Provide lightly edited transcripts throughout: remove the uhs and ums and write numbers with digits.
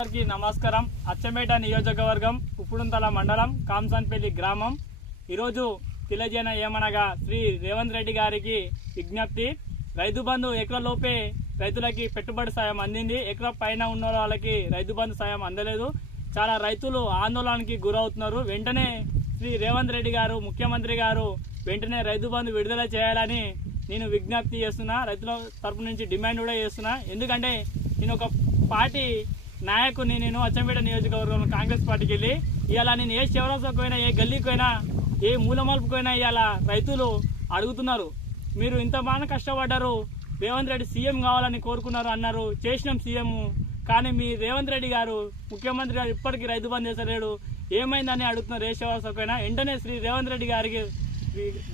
అందరికీ నమస్కారం. అచ్చంపేట నియోజకవర్గం ఉప్పుడుంతల మండలం కాంసన్పల్లి గ్రామం. ఈరోజు తెలియజేయన ఏమనగా శ్రీ రేవంత్ రెడ్డి గారికి విజ్ఞప్తి. రైతు బంధు ఎకరా లోపే రైతులకి పెట్టుబడి సాయం అందింది. ఎకరా పైన ఉన్న వాళ్ళకి రైతు బంధు సాయం అందలేదు. చాలా రైతులు ఆందోళనకి గురవుతున్నారు. వెంటనే శ్రీ రేవంత్ రెడ్డి గారు ముఖ్యమంత్రి గారు వెంటనే రైతు బంధు విడుదల చేయాలని నేను విజ్ఞప్తి చేస్తున్నా. రైతుల తరపు నుంచి డిమాండ్ కూడా చేస్తున్నా. ఎందుకంటే నేను ఒక పార్టీ నాయకుని, నేను అచ్చంపేట నియోజకవర్గంలో కాంగ్రెస్ పార్టీకి వెళ్ళి ఇవాళ నేను ఏ చివరసకు పోయినా, ఏ గల్లీకి పోయినా, ఏ మూలమలుపుకు పోయినా ఇవాళ రైతులు అడుగుతున్నారు, మీరు ఇంత బాగా కష్టపడ్డారు, రేవంత్ రెడ్డి సీఎం కావాలని కోరుకున్నారు అన్నారు. చేసినాం సీఎం, కానీ మీ రేవంత్ రెడ్డి గారు ముఖ్యమంత్రి గారు ఇప్పటికీ రైతు బంధు చేసలేడు, ఏమైందని అడుగుతున్నారు. ఏ చివరసకైనా వెంటనే శ్రీ రేవంత్ రెడ్డి గారికి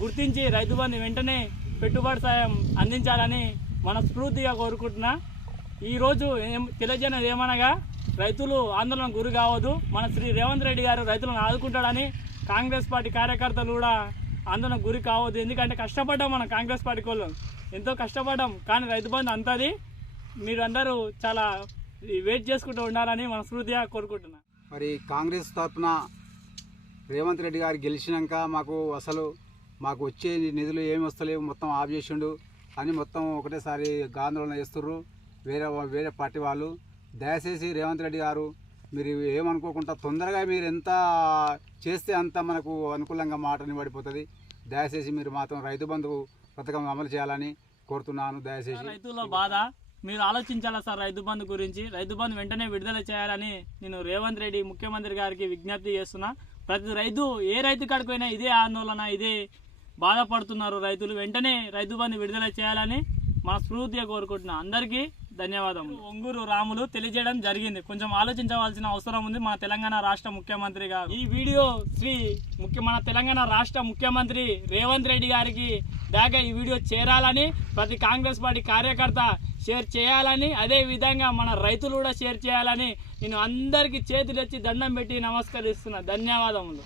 గుర్తించి రైతు బంధు వెంటనే పెట్టుబడి సాయం అందించాలని మనస్ఫూర్తిగా కోరుకుంటున్నా. ఈరోజు తెలియజేయడం ఏమనగా రైతులు ఆందోళన గురి కావద్దు. మన శ్రీ రేవంత్ రెడ్డి గారు రైతులను ఆదుకుంటాడని కాంగ్రెస్ పార్టీ కార్యకర్తలు కూడా ఆందోళన గురి కావద్దు. ఎందుకంటే కష్టపడ్డాం, మనం కాంగ్రెస్ పార్టీ వాళ్ళు ఎంతో కష్టపడ్డాం, కానీ రైతు బంధు అంతది. మీరు అందరూ చాలా వెయిట్ చేసుకుంటూ ఉండాలని మనస్ఫూర్తిగా కోరుకుంటున్నా. మరి కాంగ్రెస్ తరఫున రేవంత్ రెడ్డి గారు గెలిచినాక మాకు వచ్చే నిధులు ఏమి వస్తలేవు, మొత్తం ఆఫ్ చేసిండు అని మొత్తం ఒకటేసారి ఆందోళన చేస్తుర్రు వేరే పార్టీ వాళ్ళు. దయచేసి రేవంత్ రెడ్డి గారు మీరు ఏమనుకోకుండా తొందరగా మీరు ఎంత చేస్తే అంత మనకు అనుకూలంగా మాట నిలబడిపోతుంది. దయచేసి మీరు మాత్రం రైతు బంధు పథకం అమలు చేయాలని కోరుతున్నాను. దయచేసి రైతుల బాధ మీరు ఆలోచించాలా సార్. రైతు బంధు గురించి, రైతు బంధు వెంటనే విడుదల చేయాలని నేను రేవంత్ రెడ్డి ముఖ్యమంత్రి గారికి విజ్ఞప్తి చేస్తున్నా. ప్రతి రైతు, ఏ రైతు కాడిపోయినా ఇదే ఆందోళన, ఇదే బాధపడుతున్నారు రైతులు. వెంటనే రైతు బంధు విడుదల చేయాలని మనస్ఫూర్తిగా కోరుకుంటున్నా. అందరికీ ధన్యవాదములు. ఒంగూరు రాములు తెలియజేయడం జరిగింది. కొంచెం ఆలోచించవలసిన అవసరం ఉంది మన తెలంగాణ రాష్ట్ర ముఖ్యమంత్రి గారు. ఈ వీడియో మన తెలంగాణ రాష్ట్ర ముఖ్యమంత్రి రేవంత్ రెడ్డి గారికి దాకా ఈ వీడియో చేరాలని, ప్రతి కాంగ్రెస్ పార్టీ కార్యకర్త షేర్ చేయాలని, అదే విధంగా మన రైతులు కూడా షేర్ చేయాలని నేను అందరికీ చేతులెత్తి దండం పెట్టి నమస్కరిస్తున్నా. ధన్యవాదములు.